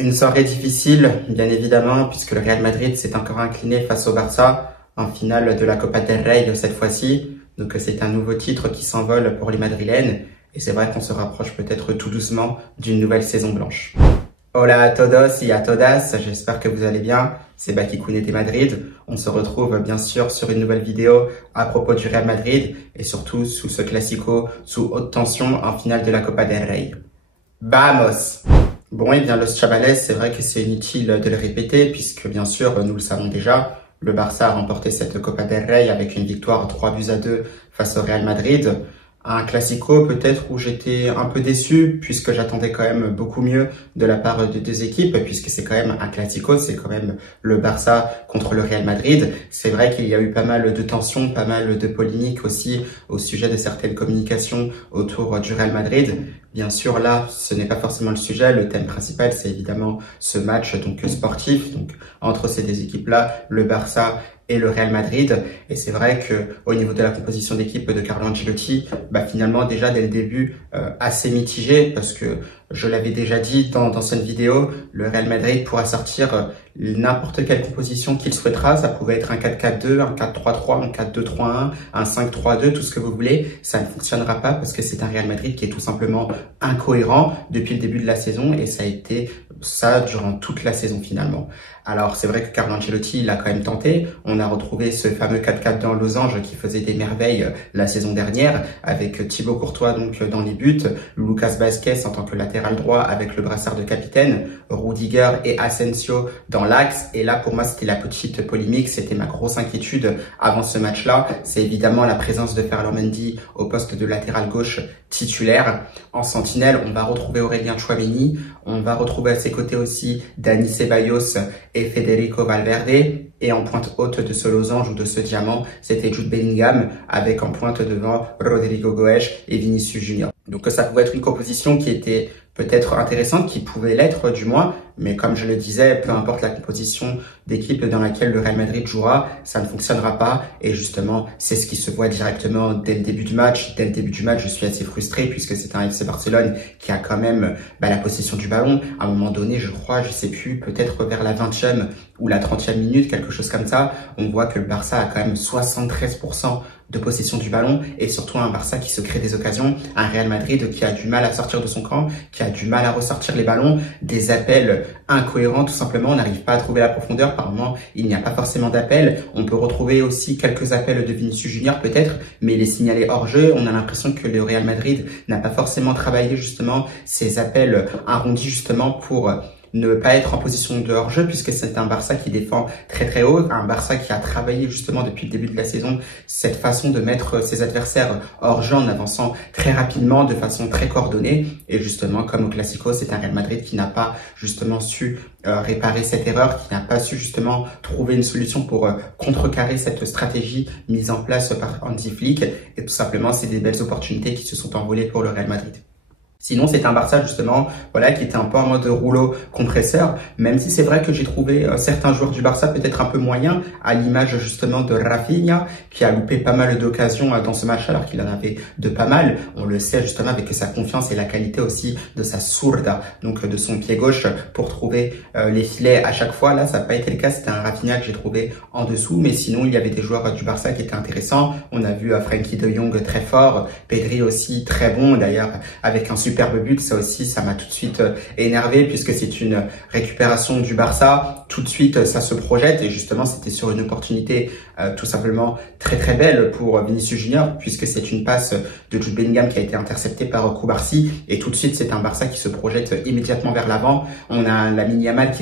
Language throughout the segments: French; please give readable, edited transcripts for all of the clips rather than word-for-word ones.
Une soirée difficile, bien évidemment, puisque le Real Madrid s'est encore incliné face au Barça en finale de la Copa del Rey cette fois-ci. Donc c'est un nouveau titre qui s'envole pour les Madrilènes et c'est vrai qu'on se rapproche peut-être tout doucement d'une nouvelle saison blanche. Hola a todos y a todas, j'espère que vous allez bien. C'est Bakikounet de Madrid. On se retrouve bien sûr sur une nouvelle vidéo à propos du Real Madrid et surtout sous ce classico sous haute tension en finale de la Copa del Rey. Vamos! Bon, et bien Los Chavales, c'est vrai que c'est inutile de le répéter puisque bien sûr, nous le savons déjà, le Barça a remporté cette Copa del Rey avec une victoire 3-2 face au Real Madrid. Un classico peut-être où j'étais un peu déçu puisque j'attendais quand même beaucoup mieux de la part de deux équipes puisque c'est quand même un classico, c'est quand même le Barça contre le Real Madrid. C'est vrai qu'il y a eu pas mal de tensions, pas mal de polémiques aussi au sujet de certaines communications autour du Real Madrid. Bien sûr, là, ce n'est pas forcément le sujet. Le thème principal, c'est évidemment ce match donc sportif, donc entre ces deux équipes-là, le Barça et le Real Madrid. Et c'est vrai que au niveau de la composition d'équipe de Carlo Ancelotti, finalement déjà dès le début assez mitigé parce que je l'avais déjà dit dans d'anciennes vidéos, le Real Madrid pourra sortir n'importe quelle composition qu'il souhaitera. Ça pouvait être un 4-4-2, un 4-3-3, un 4-2-3-1, un 5-3-2, tout ce que vous voulez. Ça ne fonctionnera pas parce que c'est un Real Madrid qui est tout simplement incohérent depuis le début de la saison et ça a été ça durant toute la saison finalement. Alors c'est vrai que Carlo Ancelotti il a quand même tenté. On a retrouvé ce fameux 4-4-2 en losange qui faisait des merveilles la saison dernière avec Thibaut Courtois donc dans les buts, Lucas Vázquez en tant que latéral droit avec le brassard de capitaine, Rudiger et Asensio dans l'axe. Et là pour moi c'était la petite polémique, c'était ma grosse inquiétude avant ce match-là. C'est évidemment la présence de Ferland Mendy au poste de latéral gauche titulaire. En sentinelle, on va retrouver Aurélien Tchouaméni, on va retrouver à ses côtés aussi Dani Ceballos et Federico Valverde. Et en pointe haute de ce losange ou de ce diamant, c'était Jude Bellingham avec en pointe devant Rodrigo Goes et Vinicius Junior. Donc ça pouvait être une composition qui était peut-être intéressante, qui pouvait l'être du moins, mais comme je le disais, peu importe la composition d'équipe dans laquelle le Real Madrid jouera, ça ne fonctionnera pas et justement, c'est ce qui se voit directement dès le début du match. Dès le début du match, je suis assez frustré puisque c'est un FC Barcelone qui a quand même la possession du ballon. À un moment donné, je crois, je sais plus, peut-être vers la 20e ou la 30e minute, quelque chose comme ça, on voit que le Barça a quand même 73% de possession du ballon et surtout un Barça qui se crée des occasions, un Real Madrid qui a du mal à sortir de son camp, qui a du mal à ressortir les ballons, des appels incohérents tout simplement, on n'arrive pas à trouver la profondeur, par moment il n'y a pas forcément d'appels, on peut retrouver aussi quelques appels de Vinicius Junior peut-être, mais les signalés hors jeu, on a l'impression que le Real Madrid n'a pas forcément travaillé justement ces appels arrondis justement pour ne pas être en position de hors-jeu puisque c'est un Barça qui défend très très haut, un Barça qui a travaillé justement depuis le début de la saison cette façon de mettre ses adversaires hors-jeu en avançant très rapidement, de façon très coordonnée et justement comme au Classico, c'est un Real Madrid qui n'a pas justement su réparer cette erreur, qui n'a pas su justement trouver une solution pour contrecarrer cette stratégie mise en place par Hansi Flick et tout simplement c'est des belles opportunités qui se sont envolées pour le Real Madrid. Sinon, c'est un Barça justement, voilà, qui était un peu en mode rouleau compresseur, même si c'est vrai que j'ai trouvé certains joueurs du Barça peut-être un peu moyens, à l'image justement de Rafinha, qui a loupé pas mal d'occasions dans ce match alors qu'il en avait de pas mal. On le sait justement avec sa confiance et la qualité aussi de sa zurda, donc de son pied gauche pour trouver les filets à chaque fois. Là, ça n'a pas été le cas, c'était un Rafinha que j'ai trouvé en dessous, mais sinon il y avait des joueurs du Barça qui étaient intéressants. On a vu Frenkie de Jong très fort, Pedri aussi très bon d'ailleurs avec un superbe but, ça aussi, ça m'a tout de suite énervé puisque c'est une récupération du Barça. Tout de suite, ça se projette et justement, c'était sur une opportunité tout simplement très très belle pour Vinicius Junior puisque c'est une passe de Jude Bellingham qui a été interceptée par Koubarsi et tout de suite, c'est un Barça qui se projette immédiatement vers l'avant. On a Lamine Yamal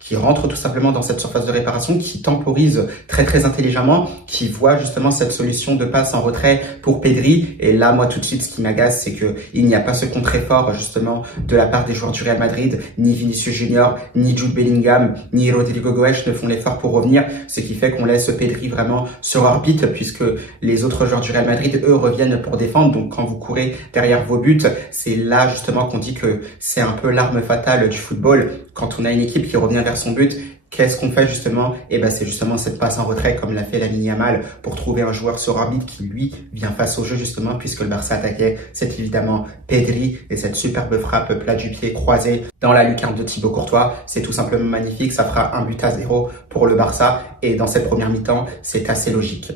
qui rentre tout simplement dans cette surface de réparation, qui temporise très très intelligemment, qui voit justement cette solution de passe en retrait pour Pedri. Et là, moi, tout de suite, ce qui m'agace, c'est que il n'y a pas ce contre-effort justement de la part des joueurs du Real Madrid. Ni Vinicius Junior, ni Jude Bellingham, ni Rodrigo Goes ne font l'effort pour revenir, ce qui fait qu'on laisse Pedri vraiment sur orbite puisque les autres joueurs du Real Madrid, eux, reviennent pour défendre. Donc, quand vous courez derrière vos buts, c'est là justement qu'on dit que c'est un peu l'arme fatale du football. Quand on a une équipe qui revient vers son but Qu'est-ce qu'on fait justement? Et ben c'est justement cette passe en retrait comme l'a fait Lamine Yamal pour trouver un joueur sur orbite qui lui vient face au jeu justement puisque le Barça attaquait. C'est évidemment Pedri et cette superbe frappe plat du pied croisée dans la lucarne de Thibaut Courtois. C'est tout simplement magnifique. Ça fera 1-0 pour le Barça et dans cette première mi-temps, c'est assez logique.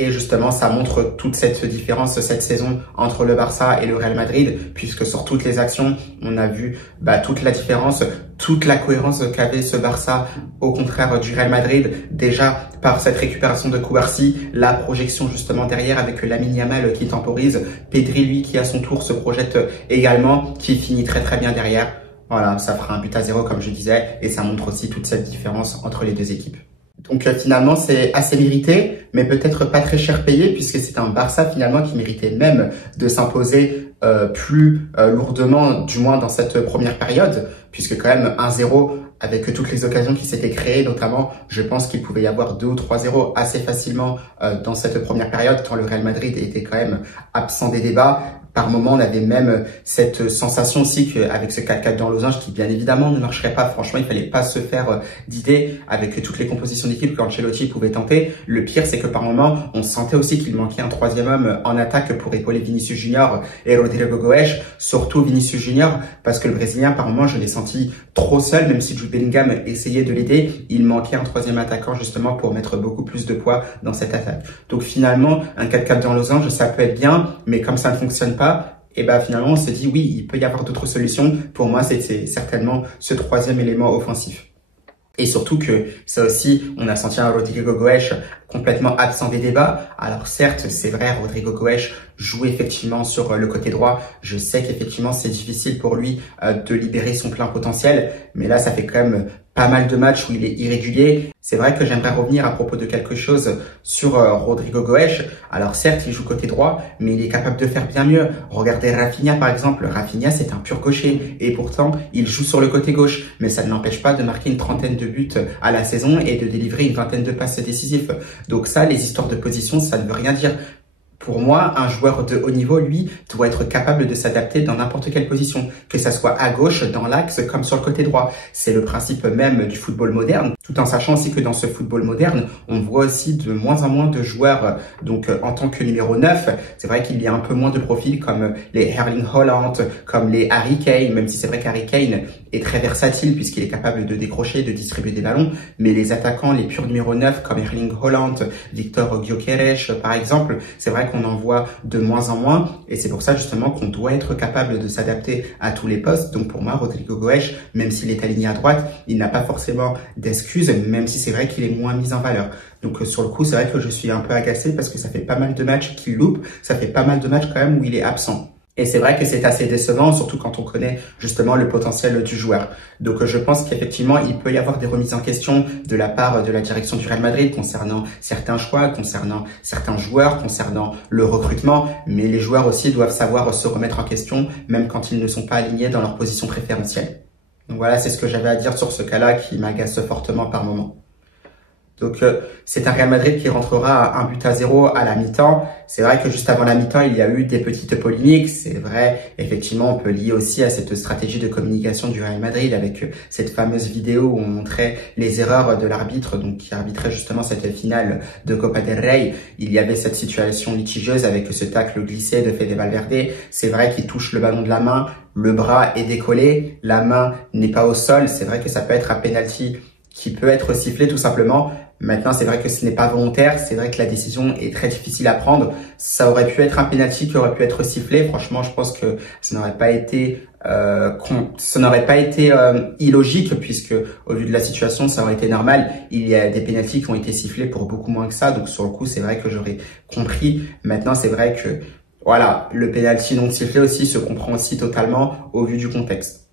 Et justement, ça montre toute cette différence cette saison entre le Barça et le Real Madrid, puisque sur toutes les actions, on a vu toute la différence, toute la cohérence qu'avait ce Barça au contraire du Real Madrid. Déjà, par cette récupération de Koubarsi, la projection justement derrière avec Lamine Yamal qui temporise, Pedri, lui, qui à son tour se projette également, qui finit très très bien derrière. Voilà, ça fera 1-0 comme je disais, et ça montre aussi toute cette différence entre les deux équipes. Donc finalement, c'est assez mérité, mais peut-être pas très cher payé, puisque c'est un Barça finalement qui méritait même de s'imposer plus lourdement, du moins dans cette première période, puisque quand même 1-0 avec toutes les occasions qui s'étaient créées, notamment, je pense qu'il pouvait y avoir 2 ou 3-0 assez facilement dans cette première période, quand le Real Madrid était quand même absent des débats. Par moment, on avait même cette sensation aussi qu'avec ce 4-4 dans losange, qui bien évidemment ne marcherait pas, franchement, il fallait pas se faire d'idées avec toutes les compositions d'équipe qu'Ancelotti pouvait tenter. Le pire, c'est que par moment, on sentait aussi qu'il manquait un troisième homme en attaque pour épauler Vinicius Junior et Rodrigo Goes, surtout Vinicius Junior, parce que le Brésilien, par moment, je l'ai senti trop seul, même si Jude Bellingham essayait de l'aider, il manquait un troisième attaquant justement pour mettre beaucoup plus de poids dans cette attaque. Donc finalement, un 4-4 dans losange, ça peut être bien, mais comme ça ne fonctionne pas, et finalement on s'est dit oui, il peut y avoir d'autres solutions. Pour moi, c'était certainement ce troisième élément offensif. Et surtout que ça aussi, on a senti un Rodrigo Goes complètement absent des débats. Alors certes, c'est vrai, Rodrigo Goes joue effectivement sur le côté droit. Je sais qu'effectivement, c'est difficile pour lui de libérer son plein potentiel. Mais là, ça fait quand même pas mal de matchs où il est irrégulier. C'est vrai que j'aimerais revenir à propos de quelque chose sur Rodrigo Goes. Alors certes, il joue côté droit, mais il est capable de faire bien mieux. Regardez Rafinha par exemple. Rafinha, c'est un pur gaucher. Et pourtant, il joue sur le côté gauche. Mais ça ne l'empêche pas de marquer une trentaine de buts à la saison et de délivrer une vingtaine de passes décisives. Donc ça, les histoires de position, ça ne veut rien dire. Pour moi, un joueur de haut niveau, lui, doit être capable de s'adapter dans n'importe quelle position, que ça soit à gauche, dans l'axe, comme sur le côté droit. C'est le principe même du football moderne, tout en sachant aussi que dans ce football moderne, on voit aussi de moins en moins de joueurs. Donc, en tant que numéro 9, c'est vrai qu'il y a un peu moins de profils comme les Erling Haaland, comme les Harry Kane, même si c'est vrai qu'Harry Kane est très versatile puisqu'il est capable de décrocher, de distribuer des ballons. Mais les attaquants, les purs numéro 9, comme Erling Haaland, Victor Gyökeres, par exemple, c'est vrai qu'on en voit de moins en moins et c'est pour ça justement qu'on doit être capable de s'adapter à tous les postes. Donc pour moi, Rodrigo Goes, même s'il est aligné à droite, il n'a pas forcément d'excuses, même si c'est vrai qu'il est moins mis en valeur. Donc sur le coup, c'est vrai que je suis un peu agacé parce que ça fait pas mal de matchs qu'il loupe, ça fait pas mal de matchs quand même où il est absent. Et c'est vrai que c'est assez décevant, surtout quand on connaît justement le potentiel du joueur. Donc je pense qu'effectivement, il peut y avoir des remises en question de la part de la direction du Real Madrid concernant certains choix, concernant certains joueurs, concernant le recrutement. Mais les joueurs aussi doivent savoir se remettre en question, même quand ils ne sont pas alignés dans leur position préférentielle. Donc voilà, c'est ce que j'avais à dire sur ce cas-là qui m'agace fortement par moment. Donc c'est un Real Madrid qui rentrera à 1-0 à la mi-temps. C'est vrai que juste avant la mi-temps, il y a eu des petites polémiques. C'est vrai, effectivement, on peut lier aussi à cette stratégie de communication du Real Madrid avec cette fameuse vidéo où on montrait les erreurs de l'arbitre, donc qui arbitrait justement cette finale de Copa del Rey. Il y avait cette situation litigieuse avec ce tacle glissé de Fede Valverde. C'est vrai qu'il touche le ballon de la main, le bras est décollé, la main n'est pas au sol. C'est vrai que ça peut être un penalty qui peut être sifflé tout simplement. Maintenant, c'est vrai que ce n'est pas volontaire. C'est vrai que la décision est très difficile à prendre. Ça aurait pu être un penalty qui aurait pu être sifflé. Franchement, je pense que ça n'aurait pas été, illogique puisque au vu de la situation, ça aurait été normal. Il y a des penaltys qui ont été sifflés pour beaucoup moins que ça. Donc sur le coup, c'est vrai que j'aurais compris. Maintenant, c'est vrai que voilà, le penalty non sifflé aussi se comprend aussi totalement au vu du contexte.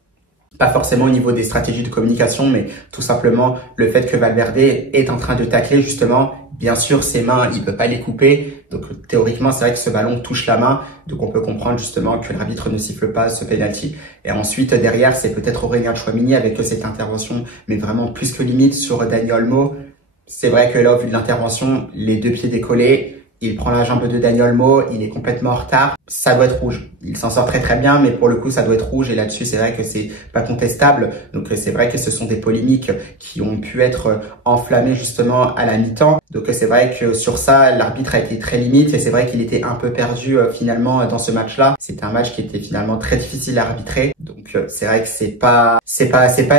Pas forcément au niveau des stratégies de communication, mais tout simplement le fait que Valverde est en train de tacler justement. Bien sûr, ses mains, il peut pas les couper. Donc théoriquement, c'est vrai que ce ballon touche la main. Donc on peut comprendre justement que l'arbitre ne siffle pas ce penalty. Et ensuite, derrière, c'est peut-être Aurélien Tchouaméni avec cette intervention, mais vraiment plus que limite sur Dani Olmo. C'est vrai que là, au vu de l'intervention, les deux pieds décollés, il prend la jambe de Dani Olmo, il est complètement en retard. ça doit être rouge. Il s'en sort très très bien, mais pour le coup, ça doit être rouge. Et là-dessus, c'est vrai que c'est pas contestable. Donc, c'est vrai que ce sont des polémiques qui ont pu être enflammées justement à la mi-temps. Donc, c'est vrai que sur ça, l'arbitre a été très limite et c'est vrai qu'il était un peu perdu finalement dans ce match-là. C'était un match qui était finalement très difficile à arbitrer. Donc, c'est vrai que c'est pas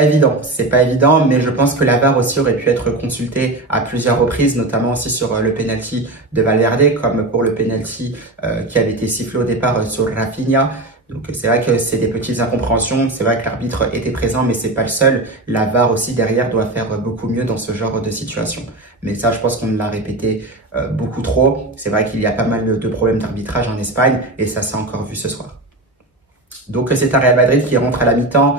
évident. C'est pas évident, mais je pense que la VAR aussi aurait pu être consultée à plusieurs reprises, notamment aussi sur le penalty de Valverde, comme pour le penalty qui avait été sifflé au départ sur Rafinha. Donc c'est vrai que c'est des petites incompréhensions, c'est vrai que l'arbitre était présent mais c'est pas le seul, la VAR aussi derrière doit faire beaucoup mieux dans ce genre de situation. Mais ça je pense qu'on l'a répété beaucoup trop, c'est vrai qu'il y a pas mal de problèmes d'arbitrage en Espagne et ça s'est encore vu ce soir. Donc c'est un Real Madrid qui rentre à la mi-temps,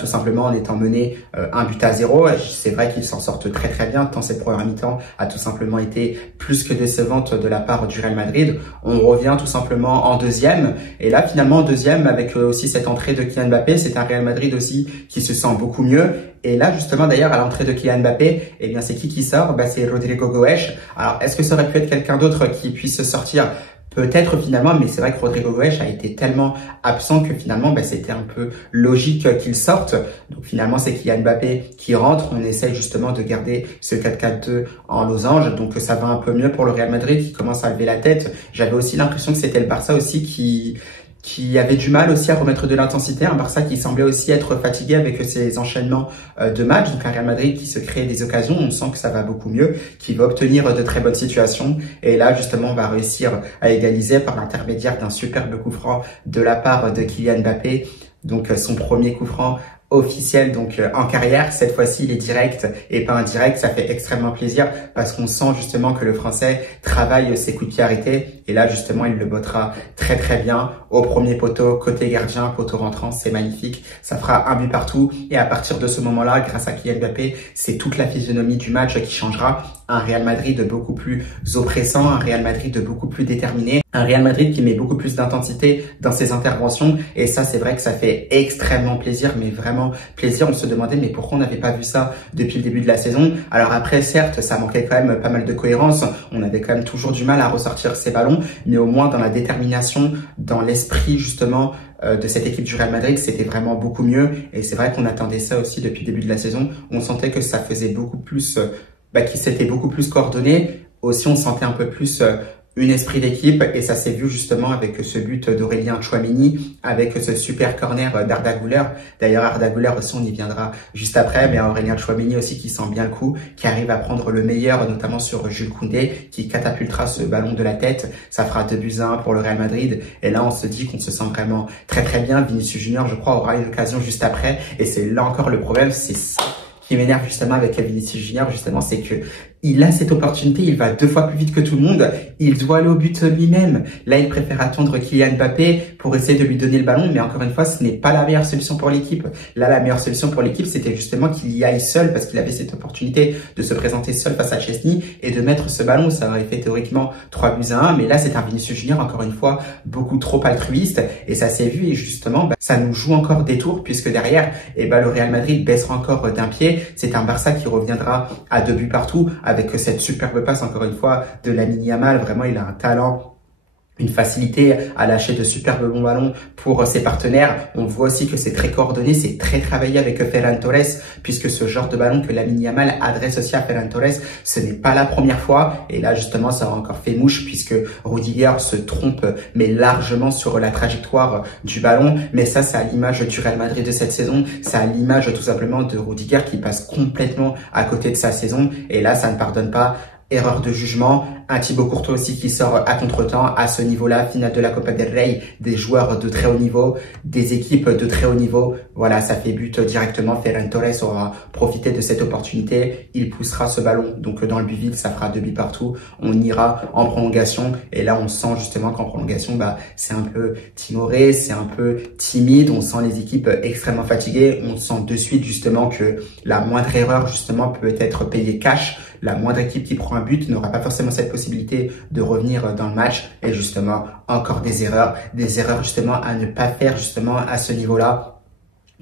tout simplement en étant mené 1-0. C'est vrai qu'ils s'en sortent très très bien, tant cette première mi-temps a tout simplement été plus que décevante de la part du Real Madrid. On revient tout simplement en deuxième, et là finalement en deuxième avec aussi cette entrée de Kylian Mbappé, c'est un Real Madrid aussi qui se sent beaucoup mieux. Et là, justement, d'ailleurs, à l'entrée de Kylian Mbappé, eh bien, c'est qui sort? C'est Rodrigo Goes. Alors, est-ce que ça aurait pu être quelqu'un d'autre qui puisse sortir? Peut-être finalement, mais c'est vrai que Rodrigo Goes a été tellement absent que finalement, c'était un peu logique qu'il sorte. Donc finalement, c'est Kylian Mbappé qui rentre. On essaye justement de garder ce 4-4-2 en losange. Donc ça va un peu mieux pour le Real Madrid qui commence à lever la tête. J'avais aussi l'impression que c'était le Barça aussi qui avait du mal aussi à remettre de l'intensité, un Barça qui semblait aussi être fatigué avec ses enchaînements de matchs, donc un Real Madrid qui se crée des occasions, on sent que ça va beaucoup mieux, qui va obtenir de très bonnes situations, et là justement on va réussir à égaliser par l'intermédiaire d'un superbe coup franc de la part de Kylian Mbappé, donc son premier coup franc officiel donc en carrière. Cette fois-ci il est direct et pas indirect, ça fait extrêmement plaisir parce qu'on sent justement que le Français travaille ses coups de pied arrêtés et là justement il le bottera très très bien au premier poteau, côté gardien, poteau rentrant, c'est magnifique, ça fera un but partout et à partir de ce moment-là, grâce à Kylian Mbappé, c'est toute la physionomie du match qui changera. Un Real Madrid beaucoup plus oppressant, un Real Madrid beaucoup plus déterminé, un Real Madrid qui met beaucoup plus d'intensité dans ses interventions et ça c'est vrai que ça fait extrêmement plaisir, mais vraiment plaisir. On se demandait mais pourquoi on n'avait pas vu ça depuis le début de la saison. Alors après certes ça manquait quand même pas mal de cohérence, on avait quand même toujours du mal à ressortir ces ballons, mais au moins dans la détermination, dans l'esprit justement de cette équipe du Real Madrid, c'était vraiment beaucoup mieux et c'est vrai qu'on attendait ça aussi depuis le début de la saison. On sentait que ça faisait beaucoup plus qui s'était beaucoup plus coordonné. Aussi, on sentait un peu plus un esprit d'équipe et ça s'est vu justement avec ce but d'Aurélien Tchouaméni, avec ce super corner d'Arda Güler. D'ailleurs, Arda Güler aussi, on y viendra juste après, mais Aurélien Tchouaméni aussi qui sent bien le coup, qui arrive à prendre le meilleur, notamment sur Jules Koundé, qui catapultera ce ballon de la tête. Ça fera 2-1 pour le Real Madrid. Et là, on se dit qu'on se sent vraiment très très bien. Vinicius Junior, je crois, aura une occasion juste après. Et c'est là encore le problème, c'est ça qui m'énerve justement avec Vinicius Junior, justement, c'est que il a cette opportunité, il va 2 fois plus vite que tout le monde, il doit aller au but lui-même. Là, il préfère attendre Kylian Mbappé pour essayer de lui donner le ballon, mais encore une fois, ce n'est pas la meilleure solution pour l'équipe. Là, la meilleure solution pour l'équipe, c'était justement qu'il y aille seul, parce qu'il avait cette opportunité de se présenter seul face à Chesney et de mettre ce ballon. Ça aurait fait théoriquement 3-1, mais là, c'est un Vinicius Junior, encore une fois, beaucoup trop altruiste, et ça s'est vu, et justement, ça nous joue encore des tours, puisque derrière, le Real Madrid baissera encore d'un pied. C'est un Barça qui reviendra à 2 buts partout, avec cette superbe passe encore une fois de Lamine Yamal. Vraiment il a un talent, une facilité à lâcher de superbes bons ballons pour ses partenaires. On voit aussi que c'est très coordonné, c'est très travaillé avec Ferran Torres, puisque ce genre de ballon que Lamine Yamal adresse aussi à Ferran Torres, ce n'est pas la première fois. Et là, justement, ça a encore fait mouche, puisque Rudiger se trompe, mais largement sur la trajectoire du ballon. Mais ça, c'est à l'image du Real Madrid de cette saison. C'est à l'image tout simplement de Rudiger qui passe complètement à côté de sa saison. Et là, ça ne pardonne pas. Erreur de jugement, un Thibaut Courtois aussi qui sort à contre-temps à ce niveau-là, finale de la Copa del Rey, des joueurs de très haut niveau, des équipes de très haut niveau. Voilà, ça fait but directement. Ferran Torres aura profité de cette opportunité. Il poussera ce ballon donc dans le but vide, ça fera 2 buts partout. On ira en prolongation et là on sent justement qu'en prolongation, c'est un peu timoré, c'est un peu timide. On sent les équipes extrêmement fatiguées. On sent de suite justement que la moindre erreur justement peut être payée cash. La moindre équipe qui prend un but n'aura pas forcément cette possibilité de revenir dans le match et justement encore des erreurs justement à ne pas faire justement à ce niveau-là.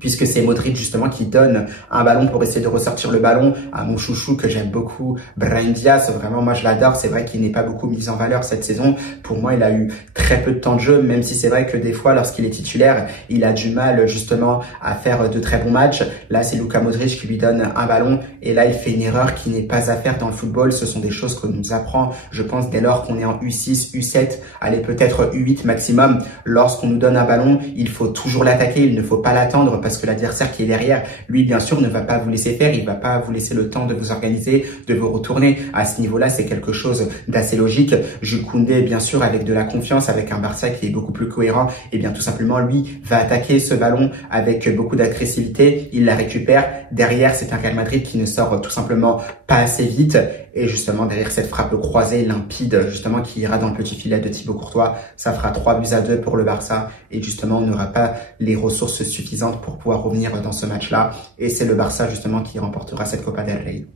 puisque c'est Modric justement qui donne un ballon pour essayer de ressortir le ballon à mon chouchou que j'aime beaucoup, Brahim Diaz. Vraiment, moi je l'adore. C'est vrai qu'il n'est pas beaucoup mis en valeur cette saison. Pour moi, il a eu très peu de temps de jeu, même si c'est vrai que des fois, lorsqu'il est titulaire, il a du mal justement à faire de très bons matchs. Là, c'est Luka Modric qui lui donne un ballon et là, il fait une erreur qui n'est pas à faire dans le football. Ce sont des choses qu'on nous apprend, je pense, dès lors qu'on est en U6, U7, allez peut-être U8 maximum. Lorsqu'on nous donne un ballon, il faut toujours l'attaquer, il ne faut pas l'attendre parce que l'adversaire qui est derrière, lui, bien sûr, ne va pas vous laisser faire, il va pas vous laisser le temps de vous organiser, de vous retourner. À ce niveau-là, c'est quelque chose d'assez logique. Jules Koundé, bien sûr, avec de la confiance, avec un Barça qui est beaucoup plus cohérent, et bien tout simplement, lui, va attaquer ce ballon avec beaucoup d'agressivité, il la récupère. Derrière, c'est un Real Madrid qui ne sort tout simplement pas assez vite. Et justement, derrière cette frappe croisée limpide, justement, qui ira dans le petit filet de Thibaut Courtois, ça fera 3-2 pour le Barça. Et justement, on n'aura pas les ressources suffisantes pour pouvoir revenir dans ce match-là. Et c'est le Barça, justement, qui remportera cette Copa del Rey.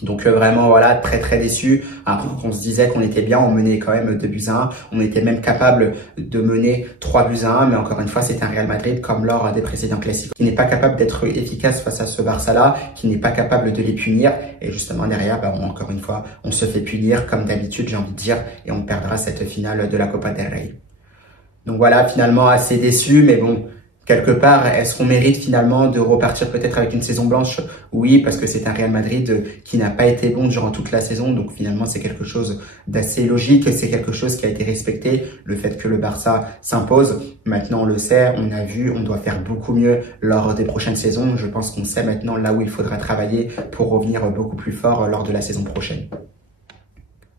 Donc vraiment voilà, très très déçu. Alors qu'on se disait qu'on était bien, on menait quand même 2-1, on était même capable de mener 3-1, mais encore une fois c'est un Real Madrid comme lors des précédents classiques, qui n'est pas capable d'être efficace face à ce Barça-là, qui n'est pas capable de les punir, et justement derrière, encore une fois, on se fait punir comme d'habitude j'ai envie de dire, et on perdra cette finale de la Copa del Rey. Donc voilà, finalement assez déçu, mais bon, quelque part, est-ce qu'on mérite finalement de repartir peut-être avec une saison blanche? Oui, parce que c'est un Real Madrid qui n'a pas été bon durant toute la saison. Donc finalement, c'est quelque chose d'assez logique. C'est quelque chose qui a été respecté. Le fait que le Barça s'impose. Maintenant, on le sait, on a vu, on doit faire beaucoup mieux lors des prochaines saisons. Je pense qu'on sait maintenant là où il faudra travailler pour revenir beaucoup plus fort lors de la saison prochaine.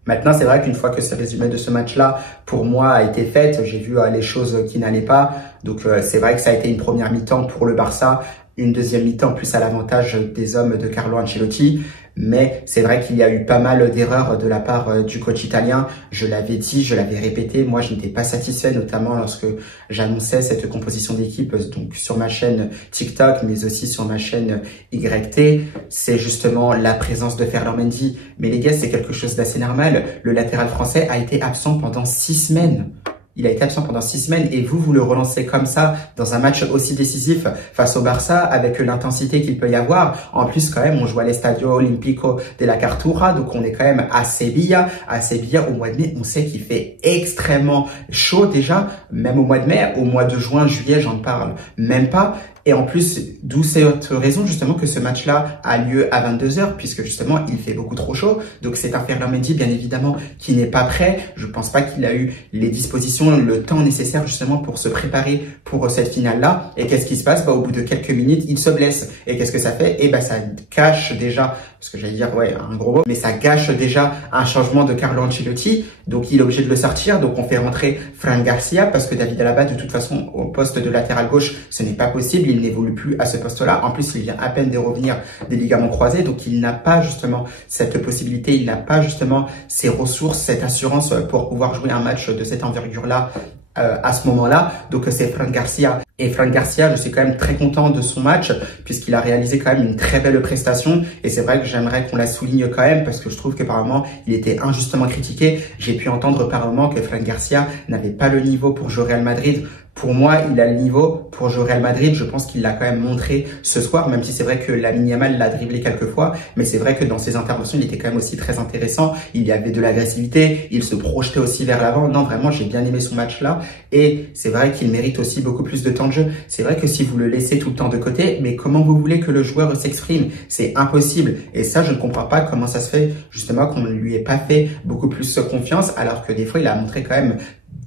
Maintenant, c'est vrai qu'une fois que ce résumé de ce match-là, pour moi, a été fait, j'ai vu les choses qui n'allaient pas. Donc, c'est vrai que ça a été une première mi-temps pour le Barça, une deuxième mi-temps plus à l'avantage des hommes de Carlo Ancelotti. Mais c'est vrai qu'il y a eu pas mal d'erreurs de la part du coach italien. Je l'avais dit, je l'avais répété. Moi, je n'étais pas satisfait, notamment lorsque j'annonçais cette composition d'équipe donc sur ma chaîne TikTok, mais aussi sur ma chaîne YT. C'est justement la présence de Ferland Mendy. Mais les gars, c'est quelque chose d'assez normal. Le latéral français a été absent pendant 6 semaines. Il a été absent pendant 6 semaines et vous le relancez comme ça dans un match aussi décisif face au Barça avec l'intensité qu'il peut y avoir. En plus, quand même, on joue à l'Estadio Olimpico de la Cartuja, donc on est quand même à Sevilla. À Sevilla, au mois de mai, on sait qu'il fait extrêmement chaud déjà, même au mois de mai. Au mois de juin, juillet, j'en parle même pas. Et en plus, d'où cette raison justement que ce match-là a lieu à 22h, puisque justement, il fait beaucoup trop chaud. Donc c'est un Ferland Mendy, bien évidemment, qui n'est pas prêt. Je pense pas qu'il a eu les dispositions, le temps nécessaire justement pour se préparer pour cette finale-là. Et qu'est-ce qui se passe? Au bout de quelques minutes, il se blesse. Et qu'est-ce que ça fait? Ça cache déjà, parce que j'allais dire, un gros mot, mais ça gâche déjà un changement de Carlo Ancelotti. Donc il est obligé de le sortir. Donc on fait rentrer Fran Garcia, parce que David Alaba, de toute façon, au poste de latéral gauche, ce n'est pas possible. Il n'évolue plus à ce poste-là. En plus, il vient à peine de revenir des ligaments croisés. Donc, il n'a pas justement cette possibilité. Il n'a pas justement ces ressources, cette assurance pour pouvoir jouer un match de cette envergure-là à ce moment-là. Donc, c'est Fran Garcia. Et Fran Garcia, je suis quand même très content de son match puisqu'il a réalisé quand même une très belle prestation. Et c'est vrai que j'aimerais qu'on la souligne quand même parce que je trouve que par moment, il était injustement critiqué. J'ai pu entendre par moment que Fran Garcia n'avait pas le niveau pour jouer au Real Madrid. Pour moi, il a le niveau pour jouer au Real Madrid. Je pense qu'il l'a quand même montré ce soir, même si c'est vrai que Lamine Yamal l'a dribblé quelques fois. Mais c'est vrai que dans ses interventions, il était quand même aussi très intéressant. Il y avait de l'agressivité. Il se projetait aussi vers l'avant. Non, vraiment, j'ai bien aimé son match-là. Et c'est vrai qu'il mérite aussi beaucoup plus de temps de jeu. C'est vrai que si vous le laissez tout le temps de côté, mais comment vous voulez que le joueur s'exprime? C'est impossible. Et ça, je ne comprends pas comment ça se fait, justement, qu'on ne lui ait pas fait beaucoup plus confiance, alors que des fois, il a montré quand même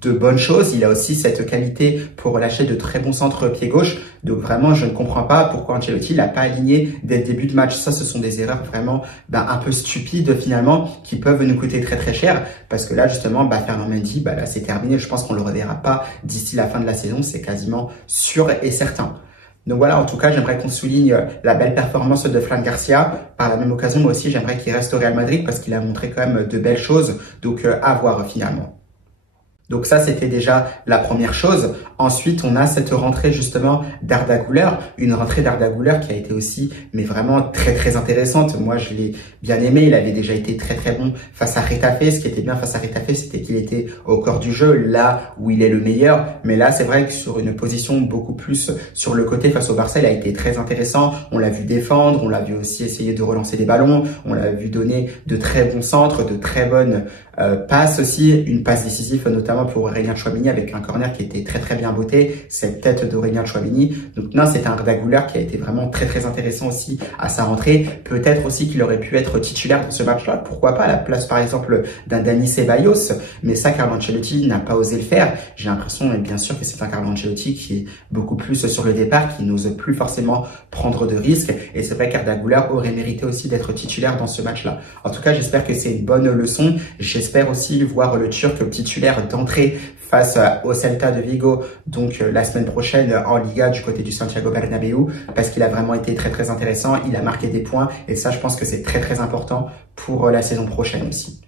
de bonnes choses. Il a aussi cette qualité pour lâcher de très bons centres pied gauche. Donc vraiment, je ne comprends pas pourquoi Ancelotti l'a pas aligné dès le début de match. Ça, ce sont des erreurs vraiment un peu stupides finalement qui peuvent nous coûter très très cher. Parce que là, justement, Ferland Mendy, là, c'est terminé. Je pense qu'on le reverra pas d'ici la fin de la saison. C'est quasiment sûr et certain. Donc voilà, en tout cas, j'aimerais qu'on souligne la belle performance de Fran Garcia. Par la même occasion, moi aussi, j'aimerais qu'il reste au Real Madrid parce qu'il a montré quand même de belles choses. Donc à voir finalement. Donc ça, c'était déjà la première chose. Ensuite, on a cette rentrée justement d'Arda Güler, une rentrée d'Arda Güler qui a été aussi, mais vraiment très très intéressante. Moi, je l'ai bien aimé. Il avait déjà été très très bon face à Getafe. Ce qui était bien face à Getafe, c'était qu'il était au cœur du jeu, là où il est le meilleur. Mais là, c'est vrai que sur une position beaucoup plus sur le côté face au Barça, il a été très intéressant. On l'a vu défendre, on l'a vu aussi essayer de relancer des ballons, on l'a vu donner de très bons centres, de très bonnes passes aussi, une passe décisive notamment pour Aurélien Tchouaméni avec un corner qui était très très bien botté, cette tête d'Aurélien Tchouaméni. Donc non, c'est un Arda Güler qui a été vraiment très très intéressant aussi à sa rentrée. Peut-être aussi qu'il aurait pu être titulaire dans ce match-là, pourquoi pas à la place par exemple d'un Dani Ceballos, mais ça Carlo Ancelotti n'a pas osé le faire. J'ai l'impression, et bien sûr que c'est un Carlo Ancelotti qui est beaucoup plus sur le départ, qui n'ose plus forcément prendre de risques, et c'est vrai qu'Arda Güler aurait mérité aussi d'être titulaire dans ce match-là. En tout cas, j'espère que c'est une bonne leçon. J'espère aussi voir le Turc titulaire d'entrée face au Celta de Vigo, donc la semaine prochaine en Liga du côté du Santiago Bernabéu, parce qu'il a vraiment été très très intéressant, il a marqué des points, et ça je pense que c'est très très important pour la saison prochaine aussi.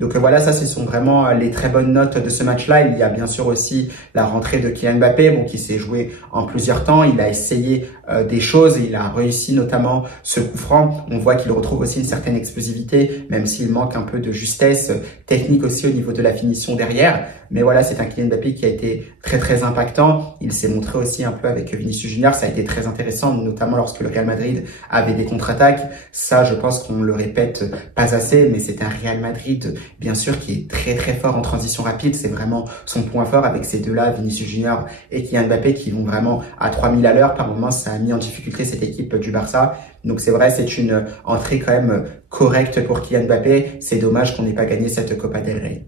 Donc voilà, ça ce sont vraiment les très bonnes notes de ce match-là. Il y a bien sûr aussi la rentrée de Kylian Mbappé, bon, qui s'est joué en plusieurs temps. Il a essayé des choses, il a réussi notamment ce coup franc. On voit qu'il retrouve aussi une certaine explosivité, même s'il manque un peu de justesse technique aussi au niveau de la finition derrière. Mais voilà, c'est un Kylian Mbappé qui a été très très impactant. Il s'est montré aussi un peu avec Vinicius Junior, ça a été très intéressant, notamment lorsque le Real Madrid avait des contre-attaques. Ça, je pense qu'on le répète pas assez, mais c'est un Real Madrid bien sûr qui est très très fort en transition rapide. C'est vraiment son point fort avec ces deux-là, Vinicius Junior et Kylian Mbappé, qui vont vraiment à 3000 à l'heure. Par moments, ça a mis en difficulté cette équipe du Barça. Donc c'est vrai, c'est une entrée quand même correcte pour Kylian Mbappé. C'est dommage qu'on n'ait pas gagné cette Copa del Rey.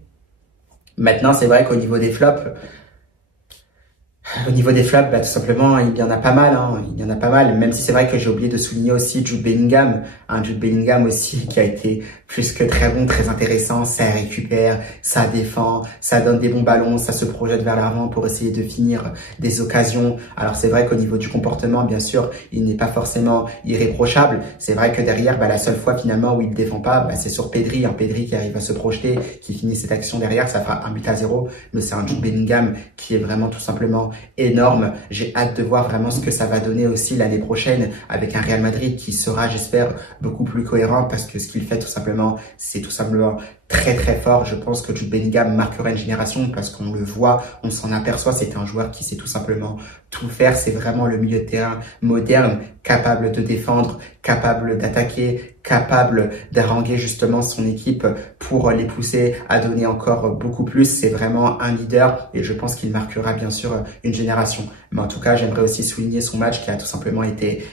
Maintenant, c'est vrai qu'au niveau des flops, tout simplement, il y en a pas mal, il y en a pas mal, même si c'est vrai que j'ai oublié de souligner aussi Jude Bellingham, Jude Bellingham aussi qui a été plus que très bon, très intéressant, ça récupère, ça défend, ça donne des bons ballons, ça se projette vers l'avant pour essayer de finir des occasions. Alors c'est vrai qu'au niveau du comportement, bien sûr, il n'est pas forcément irréprochable. C'est vrai que derrière, la seule fois finalement où il défend pas, c'est sur Pedri, Pedri qui arrive à se projeter, qui finit cette action derrière, ça fera 1-0, mais c'est un Jude Bellingham qui est vraiment tout simplement énorme. J'ai hâte de voir vraiment ce que ça va donner aussi l'année prochaine avec un Real Madrid qui sera, j'espère, beaucoup plus cohérent, parce que ce qu'il fait tout simplement, c'est tout simplement très très fort. Je pense que Jude Bellingham marquera une génération parce qu'on le voit, on s'en aperçoit, c'est un joueur qui sait tout simplement tout faire. C'est vraiment le milieu de terrain moderne, capable de défendre, capable d'attaquer, capable d'haranguer justement son équipe pour les pousser à donner encore beaucoup plus. C'est vraiment un leader et je pense qu'il marquera bien sûr une génération. Mais en tout cas, j'aimerais aussi souligner son match qui a tout simplement été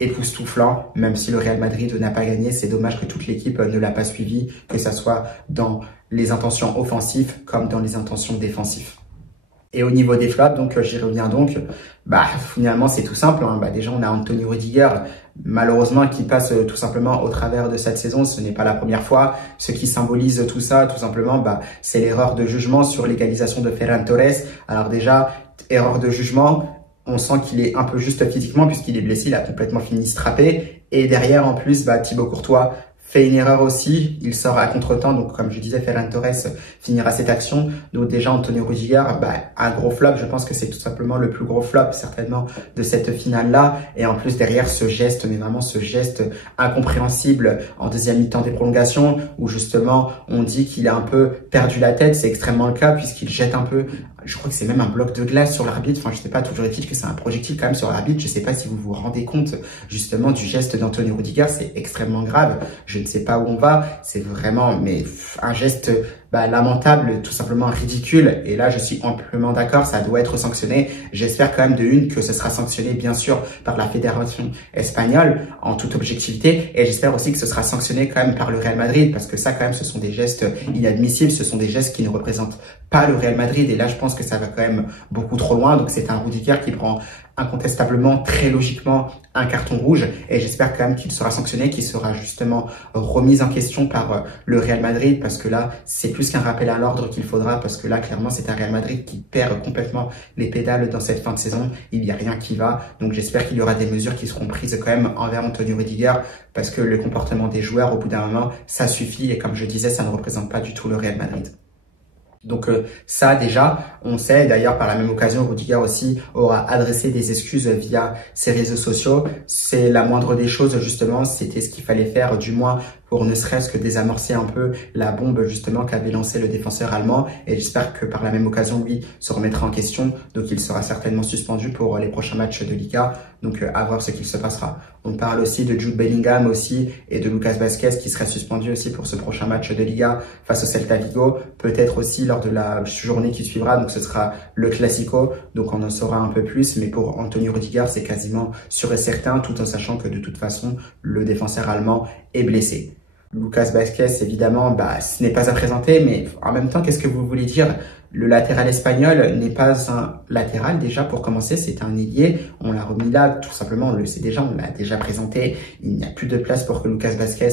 époustouflant. Même si le Real Madrid n'a pas gagné, c'est dommage que toute l'équipe ne l'a pas suivi, que ça soit dans les intentions offensives comme dans les intentions défensives. Et au niveau des flops, donc j'y reviens donc, finalement c'est tout simple, déjà on a Anthony Rudiger, malheureusement qui passe tout simplement au travers de cette saison. Ce n'est pas la première fois. Ce qui symbolise tout ça, tout simplement, c'est l'erreur de jugement sur l'égalisation de Ferran Torres. Alors déjà, erreur de jugement, on sent qu'il est un peu juste physiquement puisqu'il est blessé, il a complètement fini strappé. Et derrière, en plus, Thibaut Courtois fait une erreur aussi, il sort à contre-temps, donc comme je disais, Ferran Torres finira cette action. Donc déjà, Anthony Rudiger, un gros flop, je pense que c'est tout simplement le plus gros flop certainement de cette finale-là. Et en plus derrière ce geste, mais vraiment ce geste incompréhensible en deuxième mi-temps des prolongations, où justement on dit qu'il a un peu perdu la tête, c'est extrêmement le cas puisqu'il jette un peu, je crois que c'est même un bloc de glace sur l'arbitre, enfin je sais pas, toujours est-il que c'est un projectile quand même sur l'arbitre. Je sais pas si vous vous rendez compte justement du geste d'Anthony Rudiger, c'est extrêmement grave. Je ne sais pas où on va, c'est vraiment un geste lamentable, tout simplement ridicule. Et là, je suis amplement d'accord, ça doit être sanctionné. J'espère quand même que ce sera sanctionné, bien sûr, par la fédération espagnole, en toute objectivité. Et j'espère aussi que ce sera sanctionné quand même par le Real Madrid, parce que ça, quand même, ce sont des gestes inadmissibles. Ce sont des gestes qui ne représentent pas le Real Madrid. Et là, je pense que ça va quand même beaucoup trop loin. Donc, c'est un Rudiger qui prend incontestablement, très logiquement, un carton rouge, et j'espère quand même qu'il sera sanctionné, qu'il sera justement remis en question par le Real Madrid, parce que là, c'est plus qu'un rappel à l'ordre qu'il faudra, parce que là, clairement, c'est un Real Madrid qui perd complètement les pédales dans cette fin de saison. Il n'y a rien qui va, donc j'espère qu'il y aura des mesures qui seront prises quand même envers Anthony Rudiger, parce que le comportement des joueurs, au bout d'un moment, ça suffit, et comme je disais, ça ne représente pas du tout le Real Madrid. Donc ça déjà, on sait, d'ailleurs par la même occasion, Rudiger aussi aura adressé des excuses via ses réseaux sociaux. C'est la moindre des choses justement, c'était ce qu'il fallait faire du moins pour ne serait-ce que désamorcer un peu la bombe justement qu'avait lancé le défenseur allemand. Et j'espère que par la même occasion, lui se remettra en question. Donc il sera certainement suspendu pour les prochains matchs de Liga. Donc à voir ce qu'il se passera. On parle aussi de Jude Bellingham aussi et de Lucas Vazquez qui serait suspendu aussi pour ce prochain match de Liga face au Celta Vigo. Peut-être aussi lors de la journée qui suivra, donc ce sera le Classico. Donc on en saura un peu plus. Mais pour Antonio Rudiger, c'est quasiment sûr et certain, tout en sachant que de toute façon, le défenseur allemand est blessé. Lucas Vazquez, évidemment, ce n'est pas à présenter, mais en même temps, qu'est-ce que vous voulez dire? Le latéral espagnol n'est pas un latéral, déjà, pour commencer, c'est un ailier. On l'a remis là, tout simplement, on le sait déjà, on l'a déjà présenté. Il n'y a plus de place pour que Lucas Vazquez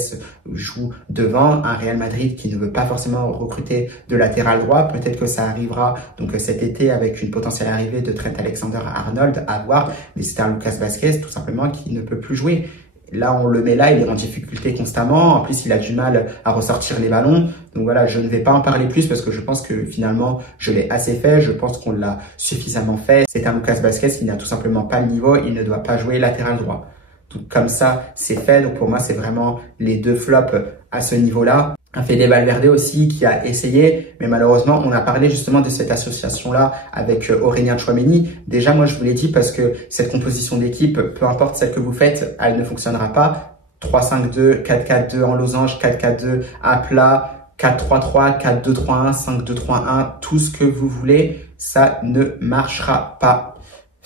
joue devant un Real Madrid qui ne veut pas forcément recruter de latéral droit. Peut-être que ça arrivera donc cet été avec une potentielle arrivée de Trent Alexander-Arnold, à voir. Mais c'est un Lucas Vazquez, tout simplement, qui ne peut plus jouer. Là, on le met là, il est en difficulté constamment. En plus, il a du mal à ressortir les ballons. Donc voilà, je ne vais pas en parler plus parce que je pense que finalement, je l'ai assez fait. Je pense qu'on l'a suffisamment fait. C'est un Lucas Vazquez qui n'a tout simplement pas le niveau. Il ne doit pas jouer latéral droit. Donc comme ça, c'est fait. Donc pour moi, c'est vraiment les deux flops à ce niveau-là. Un Fede Valverde aussi qui a essayé, mais malheureusement, on a parlé justement de cette association-là avec Aurélien Tchouaméni. Déjà, moi, je vous l'ai dit parce que cette composition d'équipe, peu importe celle que vous faites, elle ne fonctionnera pas. 3-5-2, 4-4-2 en losange, 4-4-2 à plat, 4-3-3, 4-2-3-1, 5-2-3-1, tout ce que vous voulez, ça ne marchera pas.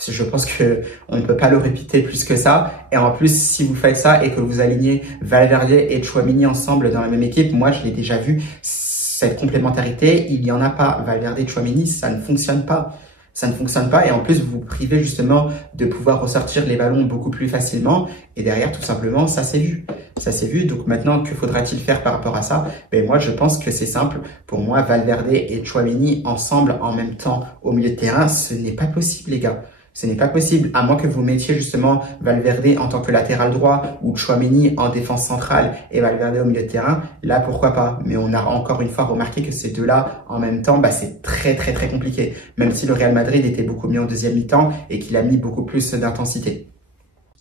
Je pense que on ne peut pas le répéter plus que ça. Et en plus, si vous faites ça et que vous alignez Valverde et Tchouaméni ensemble dans la même équipe, moi, je l'ai déjà vu, cette complémentarité, il n'y en a pas. Valverde et Tchouaméni, ça ne fonctionne pas. Ça ne fonctionne pas et en plus, vous vous privez justement de pouvoir ressortir les ballons beaucoup plus facilement. Et derrière, tout simplement, ça s'est vu. Ça s'est vu. Donc maintenant, que faudra-t-il faire par rapport à ça? Ben moi, je pense que c'est simple. Pour moi, Valverde et Tchouaméni ensemble en même temps au milieu de terrain, ce n'est pas possible, les gars. Ce n'est pas possible, à moins que vous mettiez justement Valverde en tant que latéral droit ou Tchouaméni en défense centrale et Valverde au milieu de terrain. Là, pourquoi pas? Mais on a encore une fois remarqué que ces deux-là, en même temps, c'est très compliqué. Même si le Real Madrid était beaucoup mieux en deuxième mi-temps et qu'il a mis beaucoup plus d'intensité.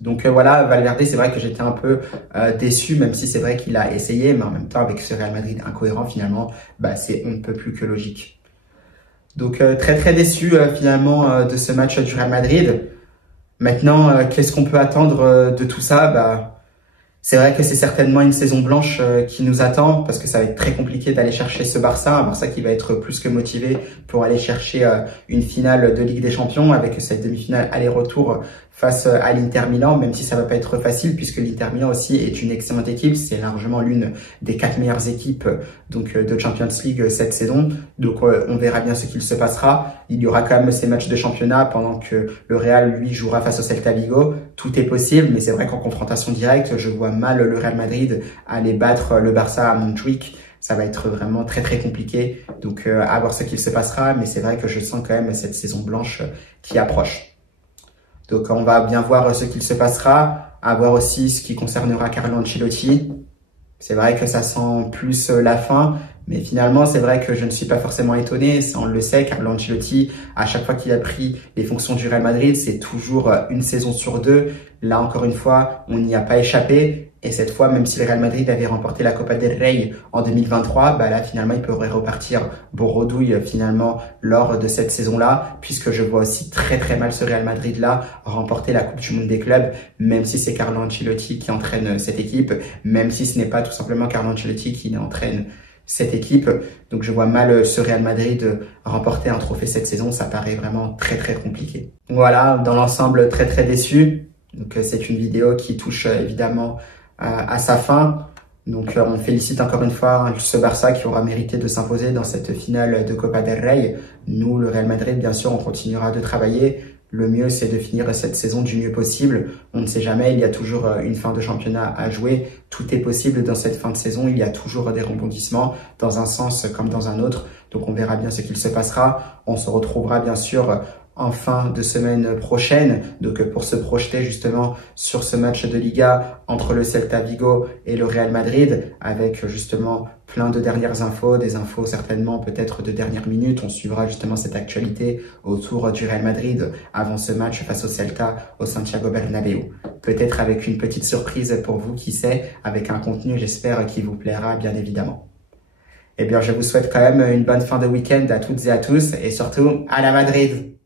Donc voilà, Valverde, c'est vrai que j'étais un peu déçu, même si c'est vrai qu'il a essayé, mais en même temps, avec ce Real Madrid incohérent, finalement, c'est on ne peut plus que logique. Donc très déçu finalement de ce match du Real Madrid. Maintenant, qu'est-ce qu'on peut attendre de tout ça? C'est vrai que c'est certainement une saison blanche qui nous attend parce que ça va être très compliqué d'aller chercher ce Barça, un Barça qui va être plus que motivé pour aller chercher une finale de Ligue des Champions avec cette demi-finale aller-retour face à l'Inter Milan, même si ça va pas être facile puisque l'Inter Milan aussi est une excellente équipe, c'est largement l'une des 4 meilleures équipes donc de Champions League cette saison. Donc on verra bien ce qu'il se passera. Il y aura quand même ces matchs de championnat pendant que le Real lui jouera face au Celta Vigo. Tout est possible, mais c'est vrai qu'en confrontation directe, je vois mal le Real Madrid aller battre le Barça à Montjuic. Ça va être vraiment très compliqué. Donc à voir ce qu'il se passera, mais c'est vrai que je sens quand même cette saison blanche qui approche. Donc on va bien voir ce qu'il se passera, à voir aussi ce qui concernera Carlo Ancelotti. C'est vrai que ça sent plus la fin, mais finalement c'est vrai que je ne suis pas forcément étonné. On le sait, Carlo Ancelotti, à chaque fois qu'il a pris les fonctions du Real Madrid, c'est toujours une saison sur deux. Là encore une fois, on n'y a pas échappé. Et cette fois, même si le Real Madrid avait remporté la Copa del Rey en 2023, là finalement il pourrait repartir bourrodouille finalement lors de cette saison-là, puisque je vois aussi très mal ce Real Madrid-là remporter la Coupe du Monde des clubs, même si c'est Carlo Ancelotti qui entraîne cette équipe, même si ce n'est pas tout simplement Carlo Ancelotti qui entraîne cette équipe. Donc je vois mal ce Real Madrid remporter un trophée cette saison, ça paraît vraiment très compliqué. Voilà, dans l'ensemble très déçu. Donc c'est une vidéo qui touche évidemment à sa fin. Donc on félicite encore une fois ce Barça qui aura mérité de s'imposer dans cette finale de Copa del Rey. Nous, le Real Madrid, bien sûr, on continuera de travailler. Le mieux, c'est de finir cette saison du mieux possible. On ne sait jamais, il y a toujours une fin de championnat à jouer. Tout est possible dans cette fin de saison. Il y a toujours des rebondissements dans un sens comme dans un autre. Donc on verra bien ce qu'il se passera. On se retrouvera bien sûr en fin de semaine prochaine. Donc pour se projeter justement sur ce match de Liga entre le Celta Vigo et le Real Madrid, avec justement plein de dernières infos, des infos certainement peut-être de dernière minute. On suivra justement cette actualité autour du Real Madrid avant ce match face au Celta au Santiago Bernabéu. Peut-être avec une petite surprise pour vous, qui sait, avec un contenu, j'espère, qui vous plaira bien évidemment. Eh bien, je vous souhaite quand même une bonne fin de week-end à toutes et à tous, et surtout, à la Madrid!